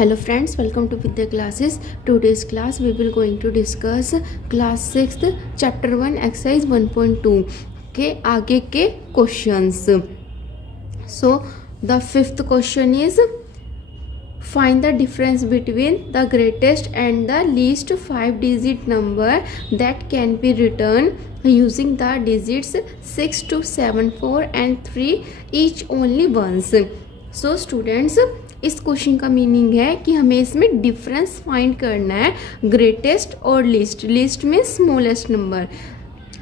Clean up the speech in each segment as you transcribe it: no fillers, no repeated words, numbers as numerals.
Hello friends, welcome to Vidya classes. Today's class we will going to discuss class 6th chapter 1 exercise 1.2 के आगे के questions. So the fifth question is find the difference between the greatest and the least 5-digit number that can be written using the digits 6 2 7 4 and 3 each only once. So students, इस question का meaning है कि हमें इसमें difference find करना है greatest और least. Least में स्मॉलेस्ट नंबर,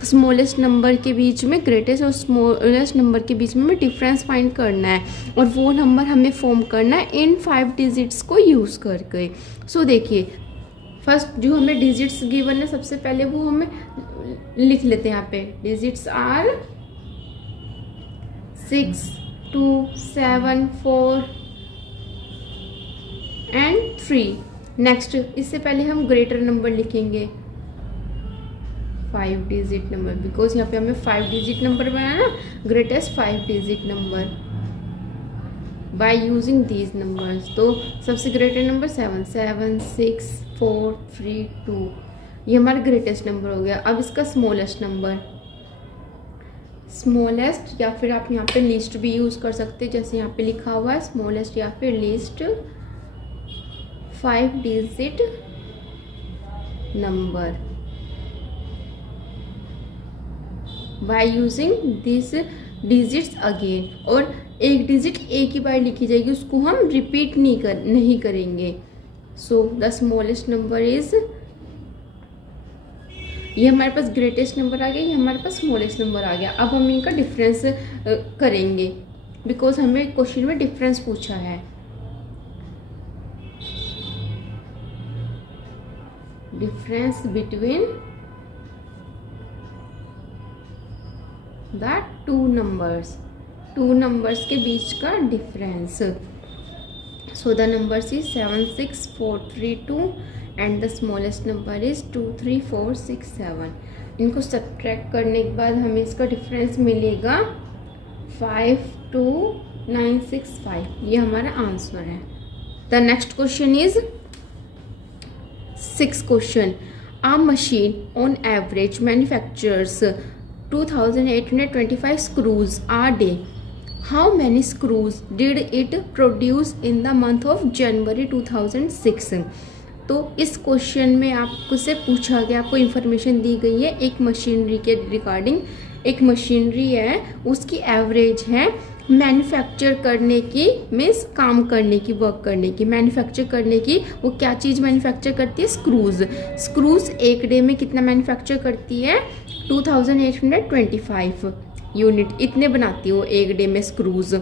स्मॉलेस्ट नंबर के बीच में ग्रेटेस्ट और स्मॉलेस्ट नंबर के बीच में डिफरेंस फाइंड करना है और वो नंबर हमें फॉर्म करना है इन 5 डिजिट्स को यूज़ करके. सो देखिए, फर्स्ट जो हमें डिजिट्स गिवन है सबसे पहले वो हमें लिख लेते हैं. यहाँ पे डिजिट्स आर 6 2 7 4 एंड 3. नेक्स्ट, इससे पहले हम ग्रेटर नंबर लिखेंगे 5 डिजिट नंबर, बिकॉज यहाँ पे हमें 5 digit number banana, greatest 5 digit number by using these numbers. तो सबसे ग्रेटर नंबर 7 7 6 4 3 2, ये हमारा ग्रेटेस्ट नंबर हो गया. अब इसका स्मॉलेस्ट नंबर, स्मॉलेस्ट या फिर आप यहाँ पे लिस्ट भी यूज़ कर सकते हैं, जैसे यहाँ पे लिखा हुआ है स्मॉलेस्ट या फिर list 5 digit number by using this digits again. और एक डिजिट एक ही बार लिखी जाएगी, उसको हम रिपीट नहीं करेंगे. So the smallest number is, ये हमारे पास ग्रेटेस्ट नंबर आ गया, ये हमारे पास स्मॉलेस्ट नंबर आ गया. अब हम इनका डिफरेंस करेंगे बिकॉज हमें क्वेश्चन में डिफरेंस पूछा है. Difference between the two numbers के बीच का difference. So the numbers is 7 6 4 3 2 and the smallest number is 2 3 4 6 7. इनको सब्ट्रैक्ट करने के बाद हमें इसका डिफरेंस मिलेगा 5 2 9 6 5. ये हमारा आंसर है. The next question is 6th question. A machine on average manufactures 2825 screws a day. How many screws did it produce in the month of January 2006? तो इस क्वेश्चन में आपसे पूछा गया, आपको इंफॉर्मेशन दी गई है एक मशीनरी के रिगार्डिंग. एक मशीनरी है, उसकी एवरेज है मैन्युफैक्चर करने की, मीन्स काम करने की, वर्क करने की, मैन्युफैक्चर करने की. वो क्या चीज़ मैन्युफैक्चर करती है? स्क्रूज एक डे में कितना मैन्युफैक्चर करती है? 2825 यूनिट, इतने बनाती है वो एक डे में स्क्रूज.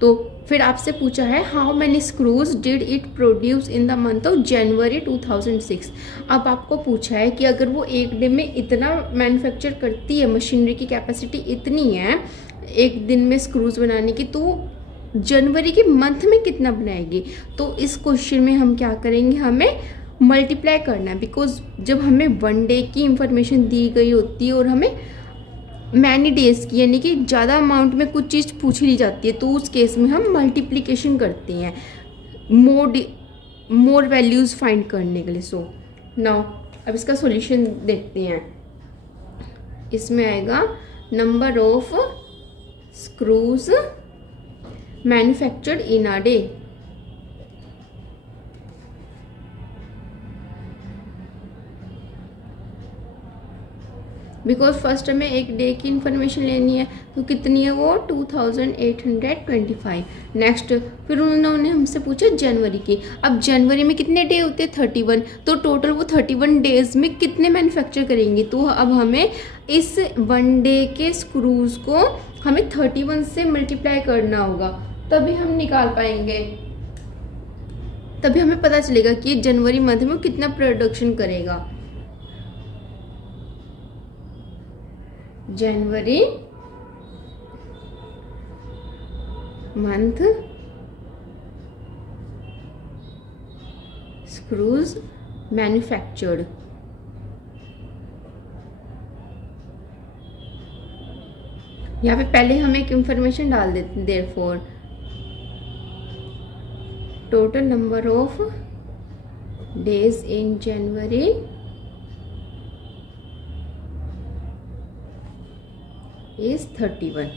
तो फिर आपसे पूछा है how many screws did it produce in the month of January 2006. अब आपको पूछा है कि अगर वो एक डे में इतना मैन्युफैक्चर करती है, मशीनरी की कैपेसिटी इतनी है एक दिन में स्क्रूज बनाने की, तो जनवरी के मंथ में कितना बनाएगी. तो इस क्वेश्चन में हम क्या करेंगे, हमें मल्टीप्लाई करना है, बिकॉज जब हमें 1 डे की इंफॉर्मेशन दी गई होती है और हमें मैनी डेज की, यानी कि ज़्यादा अमाउंट में कुछ चीज़ पूछ ली जाती है, तो उस केस में हम मल्टीप्लिकेशन करते हैं मोर वैल्यूज़ फाइंड करने के लिए. सो नाउ अब इसका सॉल्यूशन देखते हैं. इसमें आएगा number of screws manufactured in a day. Because first हमें एक डे की इंफॉर्मेशन लेनी है, तो कितनी है वो 2825. नेक्स्ट फिर उन्होंने हमसे पूछा जनवरी की. अब जनवरी में कितने डे होते हैं? 31. तो टोटल वो 31 डेज में कितने मैन्युफैक्चर करेंगी. तो अब हमें इस 1 डे के स्क्रूज को हमें 31 से मल्टीप्लाई करना होगा, तभी हम निकाल पाएंगे, तभी हमें पता चलेगा कि जनवरी मंथ में कितना प्रोडक्शन करेगा. जनवरी मंथ स्क्रूज मैन्युफैक्चर्ड. यहाँ पे पहले हम एक इंफॉर्मेशन डाल देते हैं. Therefore total number of days in January is 31.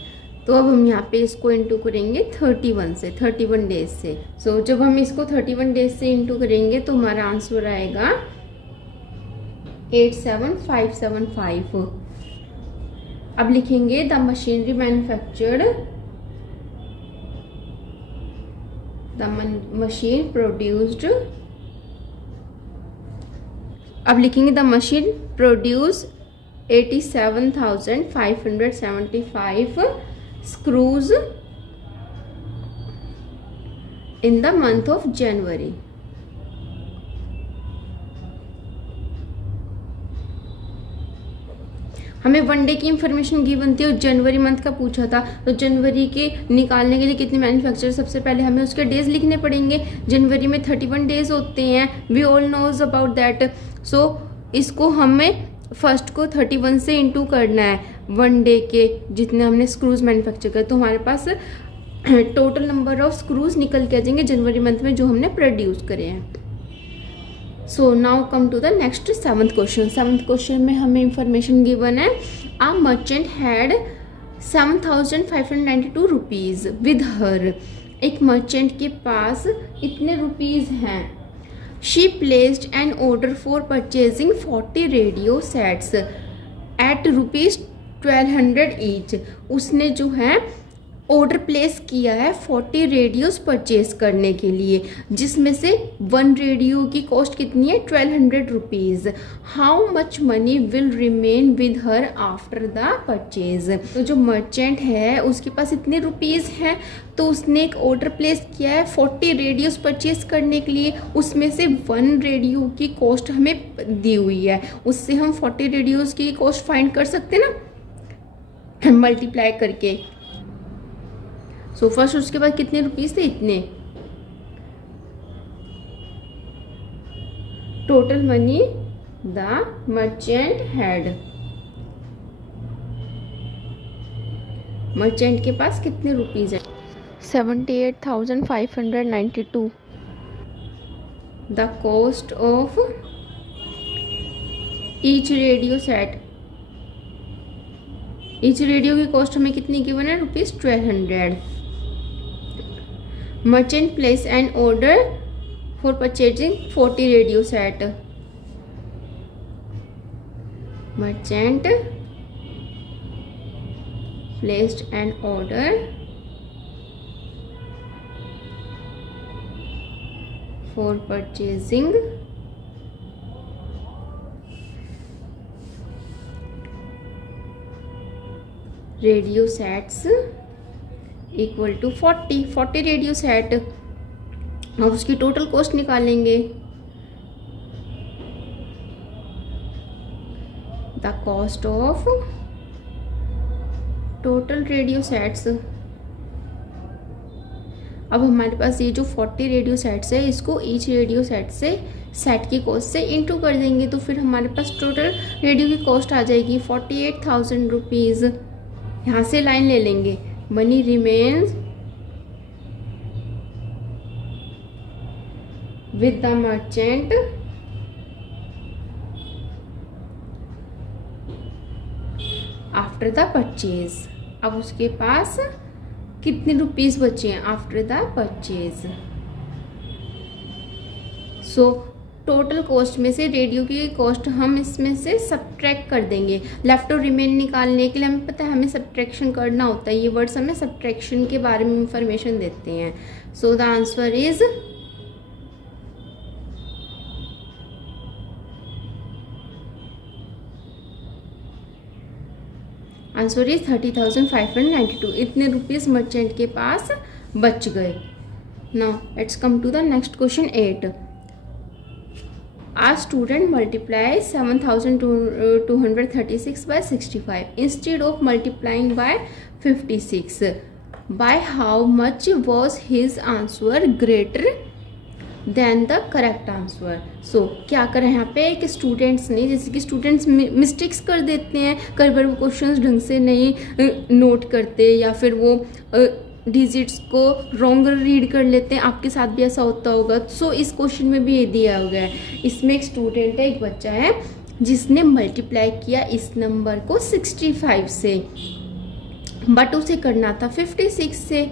तो अब हम यहाँ पे इसको इंटू करेंगे 31 से, 31 डेज से. सो जब हम इसको 31 डेज से इंटू करेंगे तो हमारा आंसर आएगा 87575. अब लिखेंगे the machinery manufactured, the machine produced. अब लिखेंगे the machine produce 87,575 screws in the month of January. हमें वन डे की इंफॉर्मेशन गिवन थी और जनवरी मंथ का पूछा था, तो जनवरी के निकालने के लिए कितने मैन्युफैक्चर, सबसे पहले हमें उसके डेज लिखने पड़ेंगे. जनवरी में 31 डेज होते हैं, we all know about that. So इसको हमें फर्स्ट को 31 से इंटू करना है वन डे के जितने हमने स्क्रूज मैन्युफैक्चर करे, तो हमारे पास टोटल नंबर ऑफ स्क्रूज निकल के आ जाएंगे जनवरी मंथ में जो हमने प्रोड्यूस करे हैं. So now come to the next 7th question. 7th question में हमें इंफॉर्मेशन गिवन है a merchant had 7,592 rupees with her. एक मर्चेंट के पास इतने रुपीज हैं. She placed an order for purchasing 40 radio sets at rupees 1200 each. उसने जो है ऑर्डर प्लेस किया है 40 रेडियोस परचेज करने के लिए, जिसमें से वन रेडियो की कॉस्ट कितनी है 1200 rupees. How much money will remain with her after the purchase. तो जो मर्चेंट है उसके पास इतने रुपीज़ हैं, तो उसने एक ऑर्डर प्लेस किया है 40 रेडियोस परचेज करने के लिए. उसमें से वन रेडियो की कॉस्ट हमें दी हुई है, उससे हम 40 रेडियोस की कॉस्ट फाइंड कर सकते ना मल्टीप्लाई करके. सो फर्स्ट उसके बाद कितने रुपीस थे, इतने. Total money the merchant had. Merchant के पास कितने रुपीस है 78,592. The cost of each radio set. Each radio की कॉस्ट हमें कितनी गिवन है rupees 1200. Merchant place an order for purchasing 40 radio set. Merchant placed an order for purchasing 40 radio sets equal to 40 radio set. अब उसकी total cost निकालेंगे. The cost of total radio sets. अब हमारे पास ये जो 40 रेडियो सेट्स है इसको each radio set से सेट की कॉस्ट से इंटू कर देंगे, तो फिर हमारे पास टोटल रेडियो की कॉस्ट आ जाएगी 48,000 रुपीज़. यहाँ से लाइन ले लेंगे. Money remains with the merchant after the purchase. अब उसके पास कितने रुपीस बचे हैं after the purchase. So total cost में से रेडियो की कॉस्ट हम इसमें से सब्ट्रैक्ट कर देंगे. लेफ्ट और रिमेन निकालने के लिए हमें पता है हमें सब्ट्रैक्शन करना होता है. ये वर्ड्स हमें सब्ट्रैक्शन के बारे में इंफॉर्मेशन देते हैं. So the answer is answer is 30,592. इतने रुपीस मर्चेंट के पास बच गए. Now let's come to the next question 8. A student multiplies 7,236 by 65 instead of multiplying by 56. By how much was his answer greater than the correct answer? So क्या करें यहाँ पे कि स्टूडेंट्स ने, जैसे कि स्टूडेंट्स मिस्टेक्स कर देते हैं, कई बार वो क्वेश्चंस ढंग से नहीं नोट करते या फिर वो डिजिट्स को रॉन्ग रीड कर लेते हैं, आपके साथ भी ऐसा होता होगा। सो इस क्वेश्चन में भी ये दिया गया है। इसमें एक स्टूडेंट है, एक बच्चा है जिसने मल्टीप्लाई किया इस नंबर को 65 से, बट उसे करना था 56 से।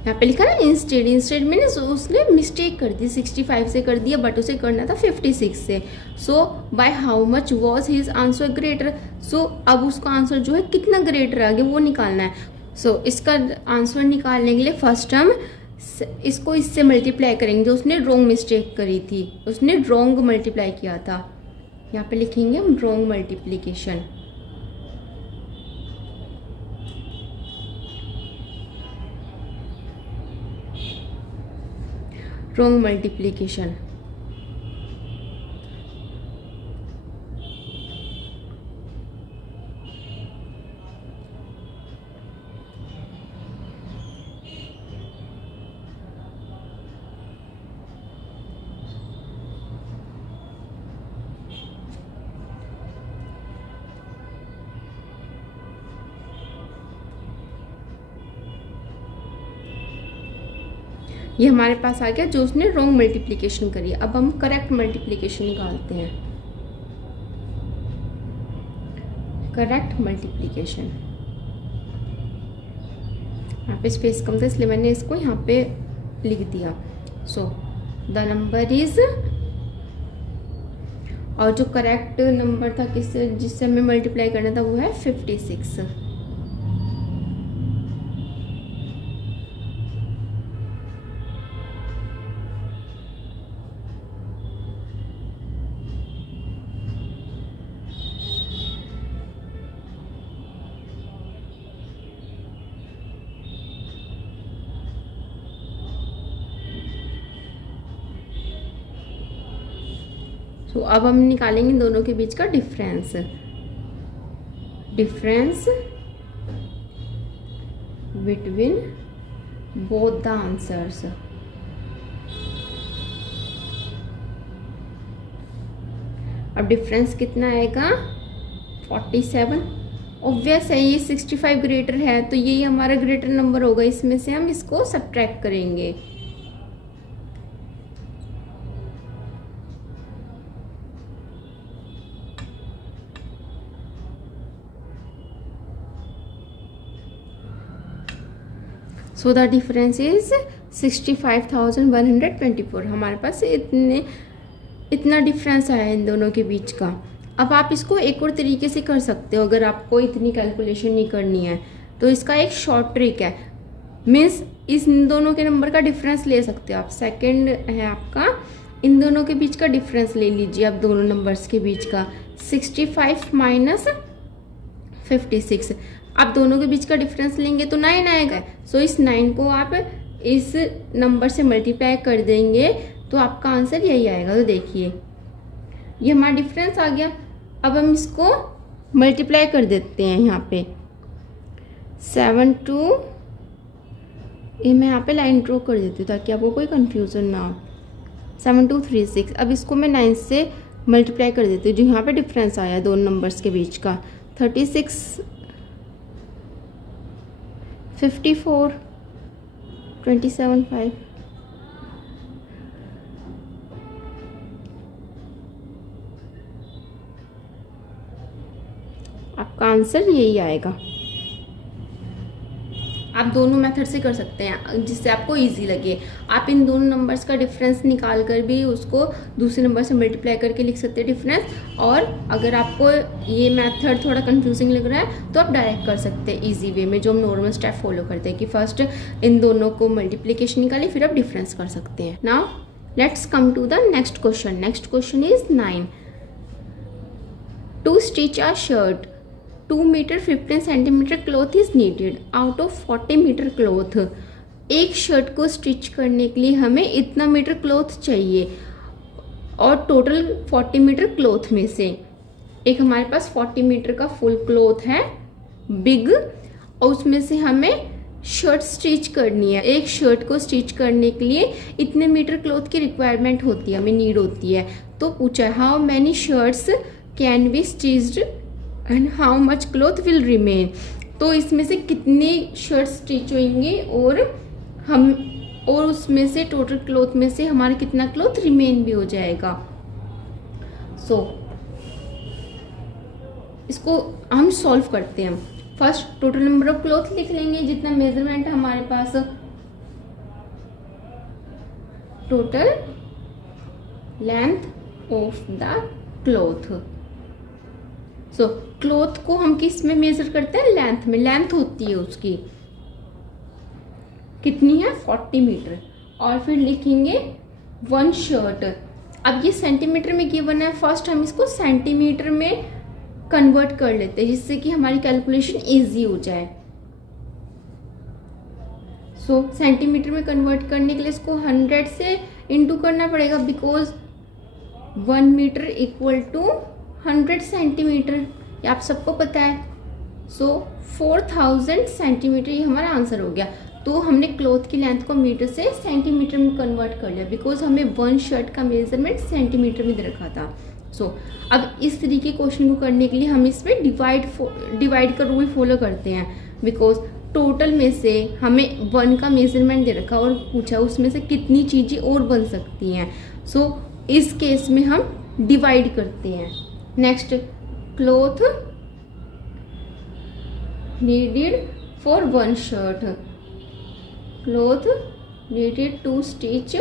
यहाँ पे लिखा ना इंस्टेड में उसने मिस्टेक कर दी, 65 से कर दिया, बट उसे करना था 56 से। So by how much was his answer greater. So अब उसका आंसर जो है कितना ग्रेटर आ गया वो निकालना है। सो इसका आंसर निकालने के लिए फर्स्ट हम इसको इससे मल्टीप्लाई करेंगे, जो उसने रॉन्ग मिस्टेक करी थी, उसने रॉन्ग मल्टीप्लाई किया था। यहाँ पे लिखेंगे हम रॉन्ग मल्टीप्लिकेशन। Wrong multiplication. ये हमारे पास आ गया जो उसने रॉन्ग मल्टीप्लिकेशन करी। अब हम करेक्ट मल्टीप्लिकेशन निकालते हैं। करेक्ट मल्टीप्लिकेशन, यहाँ पे स्पेस कम था इसलिए मैंने इसको यहाँ पे लिख दिया। सो द नंबर इज, और जो करेक्ट नंबर था जिससे हमें मल्टीप्लाई करना था वो है 56। तो अब हम निकालेंगे दोनों के बीच का difference. Difference between both the answers. अब डिफरेंस कितना आएगा 47। ऑब्वियस है ये 65 ग्रेटर है तो यही हमारा ग्रेटर नंबर होगा, इसमें से हम इसको सब्ट्रैक्ट करेंगे। So the difference is 65,124। हमारे पास इतना डिफरेंस आया इन दोनों के बीच का। अब आप इसको एक और तरीके से कर सकते हो, अगर आपको इतनी कैलकुलेशन नहीं करनी है तो इसका एक शॉर्ट ट्रिक है। मीन्स इन दोनों के नंबर का डिफरेंस ले सकते हो आप। सेकंड है आपका, इन दोनों के बीच का डिफरेंस ले लीजिए आप, दोनों नंबर्स के बीच का 65 माइनस 56। आप दोनों के बीच का डिफरेंस लेंगे तो 9 आएगा। सो इस 9 को आप इस नंबर से मल्टीप्लाई कर देंगे तो आपका आंसर यही आएगा। तो देखिए ये हमारा डिफरेंस आ गया। अब हम इसको मल्टीप्लाई कर देते हैं यहाँ पे 7 2। ये मैं यहाँ पे लाइन ड्रॉ कर देती हूँ ताकि आपको कोई कंफ्यूजन ना हो। 7 2 3 6। अब इसको मैं 9 से मल्टीप्लाई कर देती हूँ, जो यहाँ पे डिफरेंस आया दोनों नंबर्स के बीच का 36 54 27 5। आपका आंसर यही आएगा। आप दोनों मेथड से कर सकते हैं जिससे आपको इजी लगे। आप इन दोनों नंबर्स का डिफरेंस निकाल कर भी उसको दूसरे नंबर से मल्टीप्लाई करके लिख सकते हैं डिफरेंस। और अगर आपको ये मेथड थोड़ा कंफ्यूजिंग लग रहा है तो आप डायरेक्ट कर सकते हैं इजी वे में, जो हम नॉर्मल स्टेप फॉलो करते हैं कि फर्स्ट इन दोनों को मल्टीप्लिकेशन निकालें फिर आप डिफरेंस कर सकते हैं। Now let's come to the next question. Next question is 9। To stitch a shirt 2 metre 15 centimetre cloth is needed out of 40 metre cloth. एक शर्ट को स्टिच करने के लिए हमें इतना मीटर क्लॉथ चाहिए और टोटल 40 मीटर क्लॉथ में से एक हमारे पास 40 मीटर का फुल क्लॉथ है बिग, और उसमें से हमें शर्ट स्टिच करनी है। एक शर्ट को स्टिच करने के लिए इतने मीटर क्लॉथ की रिक्वायरमेंट होती है, हमें नीड होती है। तो पूछा है how many shirts can be stitched and how much cloth will remain. तो इसमें से कितनी शर्ट स्टिच होंगे और उसमें से टोटल क्लॉथ में से हमारा कितना क्लॉथ रिमेन भी हो जाएगा। सो इसको हम सॉल्व करते हैं। First total number of cloth लिख लेंगे, जितना मेजरमेंट है हमारे पास, total length of the cloth. So cloth को हम किस में मेजर करते हैं? लेंथ में। लेंथ होती है उसकी कितनी है? 40 मीटर। और फिर लिखेंगे 1 शर्ट। अब ये सेंटीमीटर में गिवन है, फर्स्ट हम इसको सेंटीमीटर में कन्वर्ट कर लेते हैं जिससे कि हमारी कैलकुलेशन इजी हो जाए। सो सेंटीमीटर में कन्वर्ट करने के लिए इसको 100 से इंटू करना पड़ेगा, because 1 metre equal to 100 centimetre, ये आप सबको पता है। सो 4000 सेंटीमीटर ये हमारा आंसर हो गया। तो हमने क्लॉथ की लेंथ को मीटर से सेंटीमीटर में कन्वर्ट कर लिया, बिकॉज हमें 1 शर्ट का मेजरमेंट सेंटीमीटर में दे रखा था। सो अब इस तरीके क्वेश्चन को करने के लिए हम इसमें डिवाइड का रूल फॉलो करते हैं, बिकॉज टोटल में से हमें 1 का मेजरमेंट दे रखा और पूछा उसमें से कितनी चीज़ें और बन सकती हैं। सो इस केस में हम डिवाइड करते हैं। Next, cloth needed for 1 shirt, cloth needed to stitch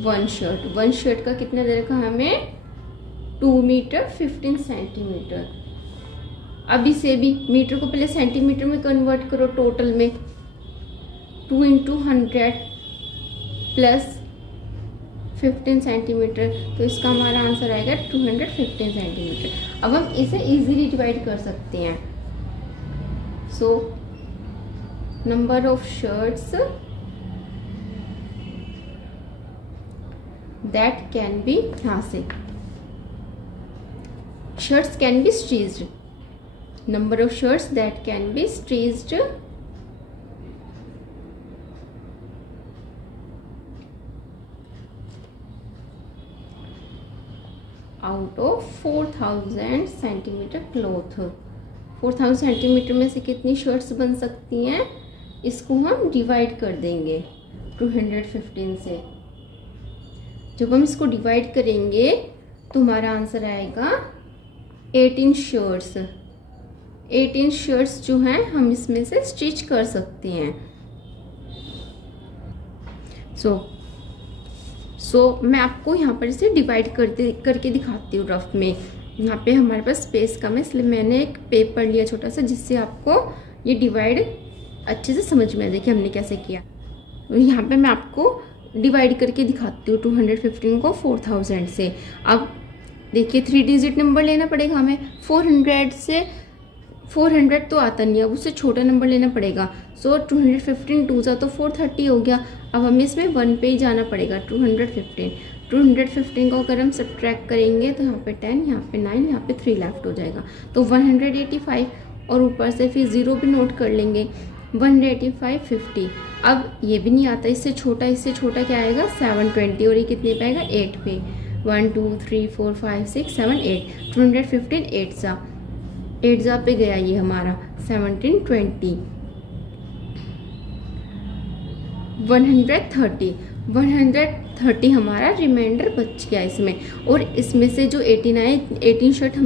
1 shirt. 1 shirt का कितना दे रखा हमें? 2 मीटर 15 सेंटीमीटर। अब इसे भी मीटर को पहले सेंटीमीटर में कन्वर्ट करो, टोटल में 2 इंटू 100 प्लस 15 सेंटीमीटर, तो इसका हमारा आंसर आएगा 215 सेंटीमीटर। अब हम इसे इजीली डिवाइड कर सकते हैं। सो number of shirts that can B, यहाँ से shirts can be stitched, number of shirts that can be stitched out of 4000 centimetre cloth. 4000 centimetre में से कितनी शर्ट्स बन सकती हैं? इसको हम डिवाइड कर देंगे 215 से। जब हम इसको डिवाइड करेंगे तो हमारा आंसर आएगा 18 शर्ट्स। 18 शर्ट्स जो हैं हम इसमें से स्टिच कर सकते हैं। सो मैं आपको यहाँ पर इसे डिवाइड करके दिखाती हूँ रफ में। यहाँ पे हमारे पास स्पेस कम है, इसलिए मैंने एक पेपर लिया छोटा सा, जिससे आपको ये डिवाइड अच्छे से समझ में आ जाए कि हमने कैसे किया। यहाँ पे मैं आपको डिवाइड करके दिखाती हूँ 215 को 4000 से। अब देखिए 3 डिजिट नंबर लेना पड़ेगा हमें। 400 से 400 तो आता नहीं है, अब उससे छोटा नंबर लेना पड़ेगा। सो 215 2 सा तो 430 हो गया। अब हमें इसमें 1 पे ही जाना पड़ेगा। 215 को अगर हम सब्ट्रैक्ट करेंगे तो यहाँ पे 10, यहाँ पे 9, यहाँ पे 3 लेफ्ट हो जाएगा, तो 185, और ऊपर से फिर 0 भी नोट कर लेंगे। 185 50। अब ये भी नहीं आता, इससे छोटा क्या आएगा? 720, और ये कितने पे आएगा? 8 पे। 1 2 3 4 5 6 7 8। 215 8 जा पे गया ये हमारा 1720। 130 हमारा रिमाइंडर बच गया इसमें, और इसमें से जो 18 शर्ट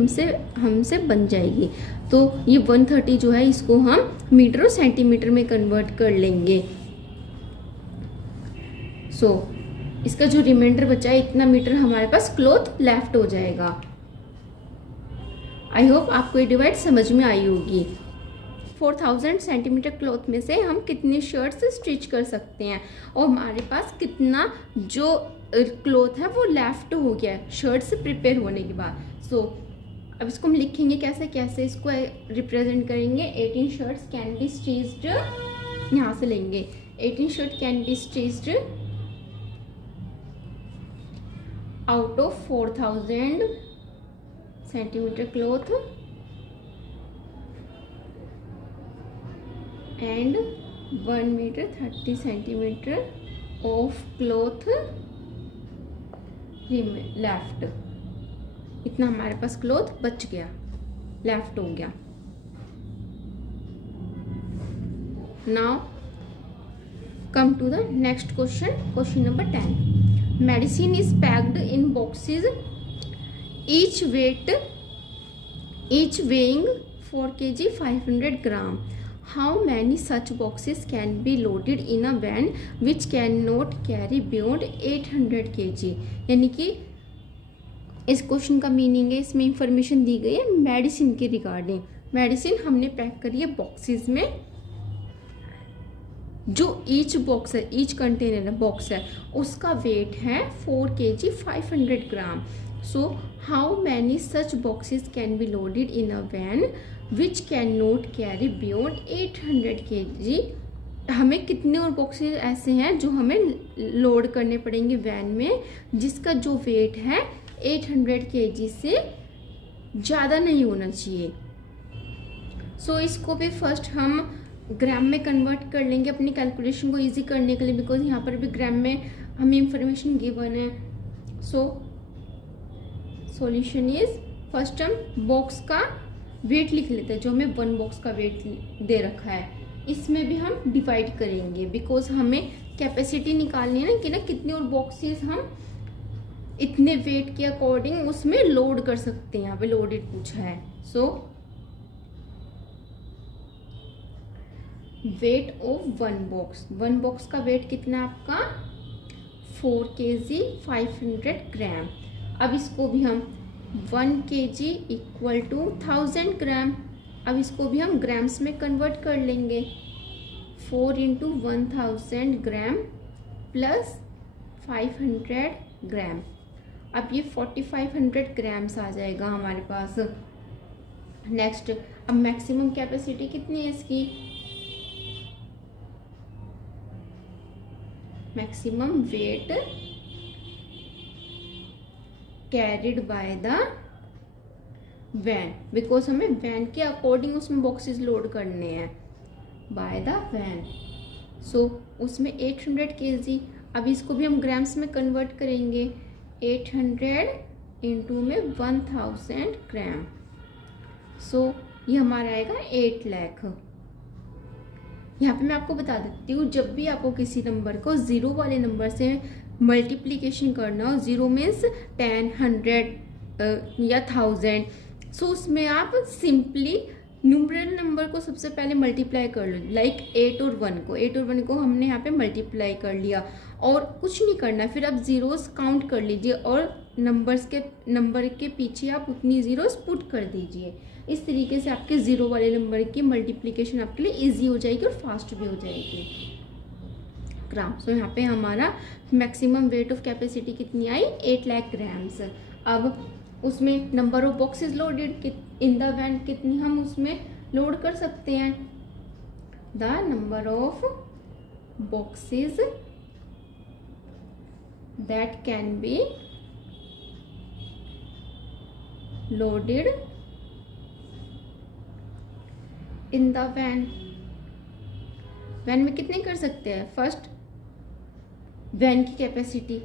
हमसे बन जाएगी। तो ये 130 जो है इसको हम मीटर और सेंटीमीटर में कन्वर्ट कर लेंगे। सो इसका जो रिमाइंडर बचा है इतना मीटर हमारे पास क्लॉथ लेफ्ट हो जाएगा। आई होप आपको ये डिवाइड समझ में आई होगी। 4000 सेंटीमीटर क्लॉथ में से हम कितने शर्ट्स स्टिच कर सकते हैं, और हमारे पास कितना जो क्लॉथ है वो लेफ्ट हो गया है शर्ट्स प्रिपेयर होने के बाद। सो अब इसको हम लिखेंगे कैसे इसको रिप्रेजेंट करेंगे। 18 शर्ट्स कैन बी स्टिच्ड, यहाँ से लेंगे 18 shirt can be stitched out of 4000 centimetre cloth and 1 metre 30 centimetre of cloth left. इतना हमारे पास क्लॉथ बच गया, लेफ्ट हो गया। Now come to the next question number 10. Medicine is packed in boxes, each weighing 4 kg 500 gram. How many such boxes can be loaded in a van which cannot carry beyond 800 kg? यानी कि इस question का meaning है, इसमें information दी गई है medicine के regarding. Medicine हमने पैक करी है बॉक्सेस में, जो ईच बॉक्स है, ईच कंटेनर है, बॉक्स है, उसका वेट है 4 kg 500 gram. So how many such boxes can be loaded in a van which can not carry beyond 800 kg? हमें कितने और बॉक्सेस ऐसे हैं जो हमें लोड करने पड़ेंगे वैन में, जिसका जो वेट है 800 kg से ज़्यादा नहीं होना चाहिए। सो इसको भी फर्स्ट हम ग्राम में कन्वर्ट कर लेंगे अपनी कैलकुलेशन को इजी करने के लिए, बिकॉज यहाँ पर भी ग्राम में हमें इंफॉर्मेशन गिवन है। सो सॉल्यूशन इज, फर्स्ट हम बॉक्स का वेट लिख लेते हैं, जो हमें 1 बॉक्स का वेट दे रखा है, इसमें भी हम डिवाइड करेंगे, बिकॉज हमें कैपेसिटी निकालनी है ना कि ना कितने और बॉक्सेस हम इतने वेट के अकॉर्डिंग उसमें लोड कर सकते हैं। यहाँ पे लोडेड पूछा है। सो वेट ऑफ 1 बॉक्स का वेट कितना है आपका 4 kg 500 ग्राम। अब इसको भी हम 1 kg इक्वल टू 1000 ग्राम, अब इसको भी हम ग्राम्स में कन्वर्ट कर लेंगे। 4 इंटू 1000 ग्राम प्लस 500 ग्राम, अब ये 4500 ग्राम्स आ जाएगा हमारे पास। नेक्स्ट, अब मैक्सिमम कैपेसिटी कितनी है इसकी, maximum weight carried by the van, because हमें वैन के अकॉर्डिंग उसमें बॉक्सेस लोड करने हैं बाय द वैन। सो उसमें 800 kg, अब इसको भी हम ग्राम्स में कन्वर्ट करेंगे। 800 इंटू में 1000 ग्राम, सो ये हमारा आएगा 8 लाख। यहाँ पे मैं आपको बता देती हूँ, जब भी आपको किसी नंबर को जीरो वाले नंबर से मल्टीप्लिकेशन करना हो, जीरो मीन्स 10, 100 या 1000, सो उसमें आप सिंपली न्यूमरल नंबर को सबसे पहले मल्टीप्लाई कर लो। लाइक 8 और 1 को हमने यहाँ पे मल्टीप्लाई कर लिया और कुछ नहीं करना, फिर आप जीरोस काउंट कर लीजिए और नंबर के पीछे आप उतनी जीरोस पुट कर दीजिए। इस तरीके से आपके जीरो वाले नंबर की मल्टीप्लिकेशन आपके लिए इजी हो जाएगी और फास्ट भी हो जाएगी। ग्राम, सो यहाँ पे हमारा मैक्सिमम वेट ऑफ कैपेसिटी कितनी आई 8 लाख ग्राम्स। अब उसमें number of boxes loaded in the van कितनी हम उसमें लोड कर सकते हैं, the number of boxes that can be loaded in the van. Van में कितने कर सकते हैं, फर्स्ट वैन की कैपेसिटी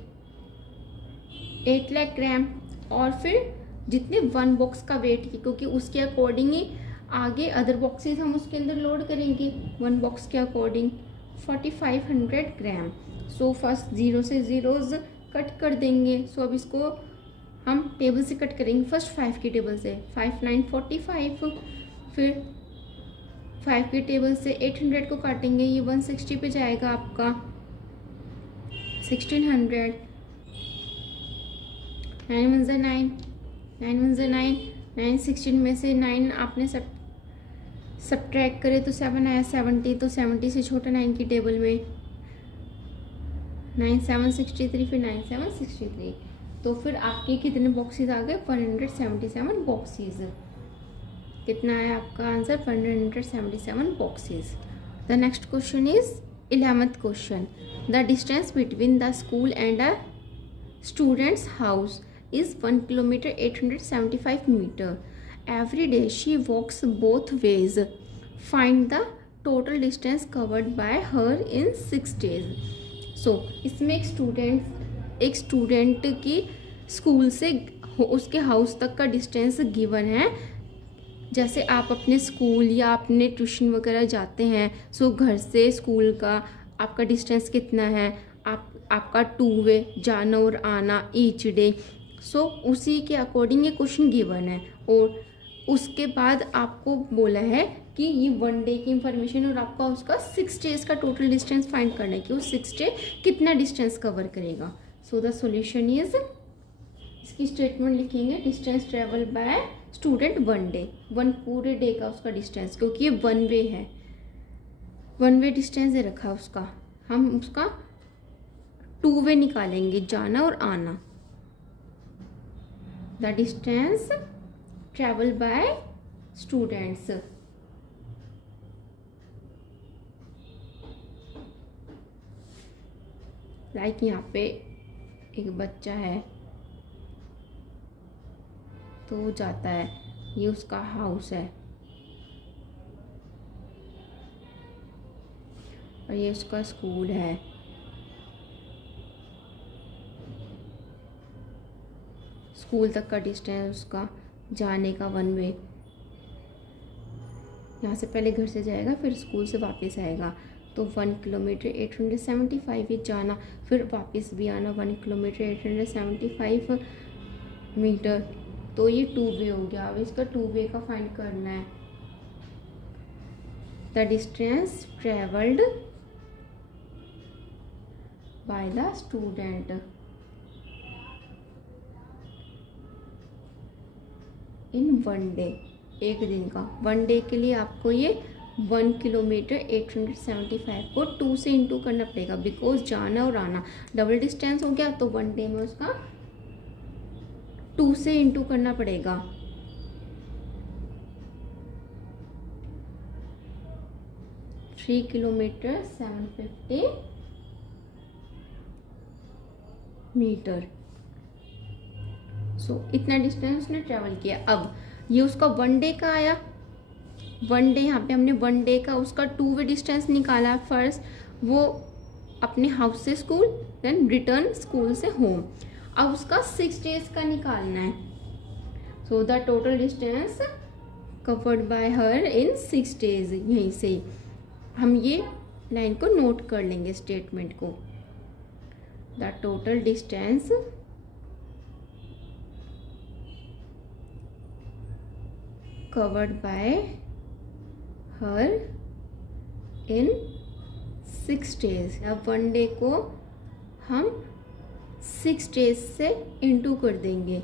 8 लाख ग्राम और फिर जितने 1 बॉक्स का वेट की, क्योंकि उसके अकॉर्डिंग ही आगे अदर बॉक्सेस हम उसके अंदर लोड करेंगे 1 बॉक्स के अकॉर्डिंग 4500 ग्राम। सो फर्स्ट जीरो से जीरोज कट कर देंगे। सो अब इसको हम टेबल से कट करेंगे, फर्स्ट 5 की टेबल से 5 9 45, फिर 5 की टेबल से 800 को काटेंगे, ये 160 पे जाएगा आपका 1600। 9 1 9, 9 1 9, 9 16 में से 9 आपने सब्ट्रैक्ट करे तो 7 आया 70, तो 70 से छोटा 9 की टेबल में 9 7 63, फिर 9 7 63, तो फिर आपके कितने बॉक्सेस आ गए 177 बॉक्सेस। कितना है आपका answer 177 boxes. The next question is 11th question, the distance between the school and a students house is 1 kilometer 875 meter. Every day she walks both ways. Find the total distance covered by her in 6 days. So इसमें एक student की school से उसके house तक का distance given है, जैसे आप अपने स्कूल या अपने ट्यूशन वगैरह जाते हैं, सो घर से स्कूल का आपका डिस्टेंस कितना है, आपका 2 वे जाना और आना ईच डे, सो उसी के अकॉर्डिंग ये क्वेश्चन गिवन है। और उसके बाद आपको बोला है कि ये 1 डे की इंफॉर्मेशन और आपका उसका 6 डेज का टोटल डिस्टेंस फाइंड करना है कि वो 6 डे कितना डिस्टेंस कवर करेगा। सो द सॉल्यूशन इज, इसकी स्टेटमेंट लिखेंगे, distance travel by student 1 day, 1 पूरे डे का उसका डिस्टेंस, क्योंकि ये 1 वे है, 1 वे डिस्टेंस दे रखा है उसका, हम उसका 2 वे निकालेंगे, जाना और आना। The distance travel by students, like यहाँ पे एक बच्चा है तो वो जाता है, ये उसका हाउस है और ये उसका स्कूल है। स्कूल तक का डिस्टेंस उसका जाने का 1 वे, यहाँ से पहले घर से जाएगा फिर स्कूल से वापस आएगा, तो 1 किलोमीटर 875 ही जाना, फिर वापस भी आना 1 किलोमीटर 875 मीटर, तो ये 2 वे हो गया। अब इसका 2 वे का फाइंड करना है। The distance travelled by the student in 1 day, एक दिन का, 1 डे के लिए आपको ये 1 किलोमीटर 875 को 2 से इंटू करना पड़ेगा, बिकॉज जाना और आना डबल डिस्टेंस हो गया, तो 1 डे में उसका 2 से इंटू करना पड़ेगा। Three kilometre 750 metre. सो इतना डिस्टेंस उसने ट्रेवल किया। अब ये उसका 1 डे का आया, 1 डे, यहाँ पे हमने 1 डे का उसका 2 वे डिस्टेंस निकाला। फर्स्ट वो अपने हाउस से स्कूल, देन रिटर्न स्कूल से होम। अब उसका 6 डेज का निकालना है। So the total distance covered by her in 6 days. यहीं से हम ये लाइन को नोट कर लेंगे, स्टेटमेंट को। The total distance covered by her in 6 days। अब 1 डे को हम 6 डेज से इंटू कर देंगे।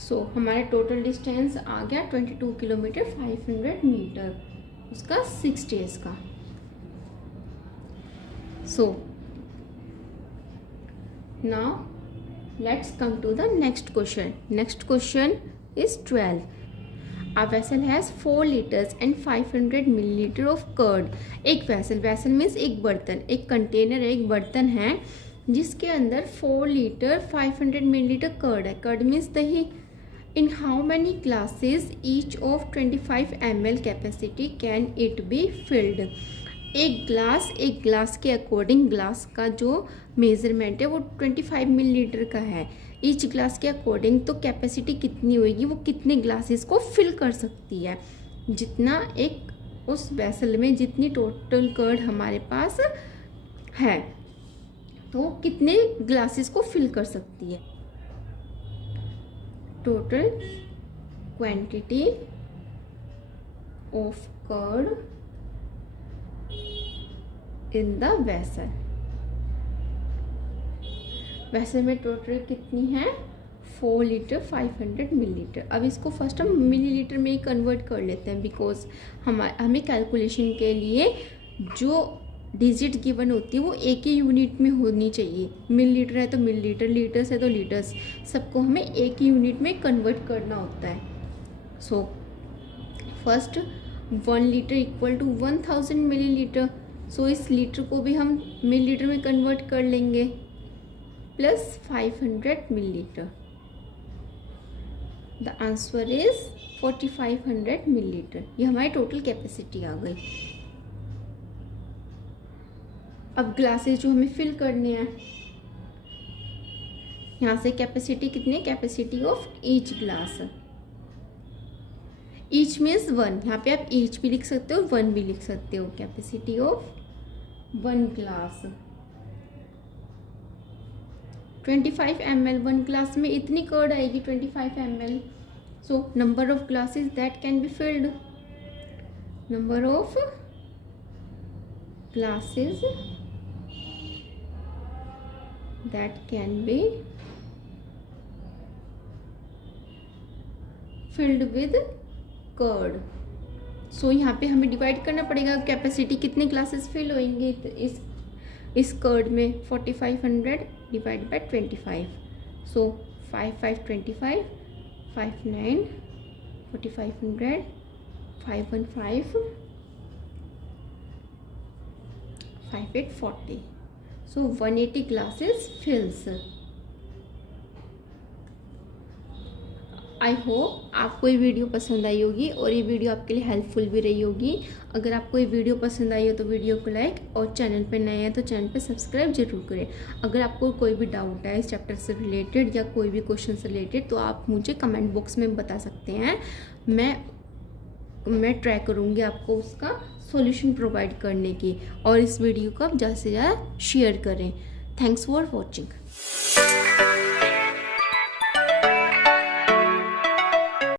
सो हमारे टोटल डिस्टेंस आ गया 22 किलोमीटर 500 मीटर, उसका 6 डेज का। So now let's come to the next question. Next question is 12. A vessel has 4 liters and 500 milliliter of curd. एक vessel means एक बर्तन, एक कंटेनर, एक बर्तन है जिसके अंदर 4 लीटर 500 मिलीलीटर कर्ड है। कर्ड मीन्स दही। In how many glasses each of 25 ml capacity can it be filled? एक ग्लास के अकॉर्डिंग, ग्लास का जो मेजरमेंट है वो 25 मिलीलीटर का है ईच ग्लास के अकॉर्डिंग। तो कैपेसिटी कितनी होगी, वो कितने ग्लासेस को फिल कर सकती है, जितना एक उस वेसल में जितनी टोटल कर्ड हमारे पास है, तो कितने ग्लासेस को फिल कर सकती है। Total quantity of curd in the vessel. Vessel में टोटल कितनी है 4 लीटर 500 मिलीलीटर। अब इसको फर्स्ट हम मिलीलीटर में ही कन्वर्ट कर लेते हैं, बिकॉज हमें कैलकुलेशन के लिए जो डिजिट गिवन होती है वो एक ही यूनिट में होनी चाहिए। मिलीलीटर है तो मिलीलीटर, लीटर्स है तो लीटर्स, सबको हमें एक ही यूनिट में कन्वर्ट करना होता है। So first 1 litre equal to 1000 millilitre. So इस लीटर को भी हम मिलीलीटर में कन्वर्ट कर लेंगे, plus 500 millilitre. The answer is 4500 millilitre. ये हमारी टोटल कैपेसिटी आ गई। अब ग्लासेस जो हमें फिल करने हैं, यहाँ से कैपेसिटी कितनी है, capacity of each glass, each means 1, यहाँ पे आप ईच भी लिख सकते हो 1 भी लिख सकते हो, capacity of 1 glass 25 ml, 1 glass में इतनी कर्ड आएगी 25 ml। So number of glasses that can be filled, number of glasses that can be filled with curd. So यहाँ पे हमें डिवाइड करना पड़ेगा कैपेसिटी कितने ग्लासेस फिल होंगे इस कर्ड में, 4500 divide by 25, so 5 5 25, 5 9 4500, 5 1 5, 5 8 40, so 180 glasses फिल्स। I hope आपको ये वीडियो पसंद आई होगी और ये वीडियो आपके लिए हेल्पफुल भी रही होगी। अगर आपको ये वीडियो पसंद आई हो तो वीडियो को लाइक, और चैनल पर नए हैं तो चैनल पर सब्सक्राइब जरूर करें। अगर आपको कोई भी डाउट है इस चैप्टर से रिलेटेड या कोई भी क्वेश्चन से रिलेटेड तो आप मुझे कमेंट बॉक्स में बता सकते हैं। मैं ट्राई करूँगी आपको उसका सॉल्यूशन प्रोवाइड करने की, और इस वीडियो को आप ज़्यादा से ज़्यादा शेयर करें। Thanks for watching.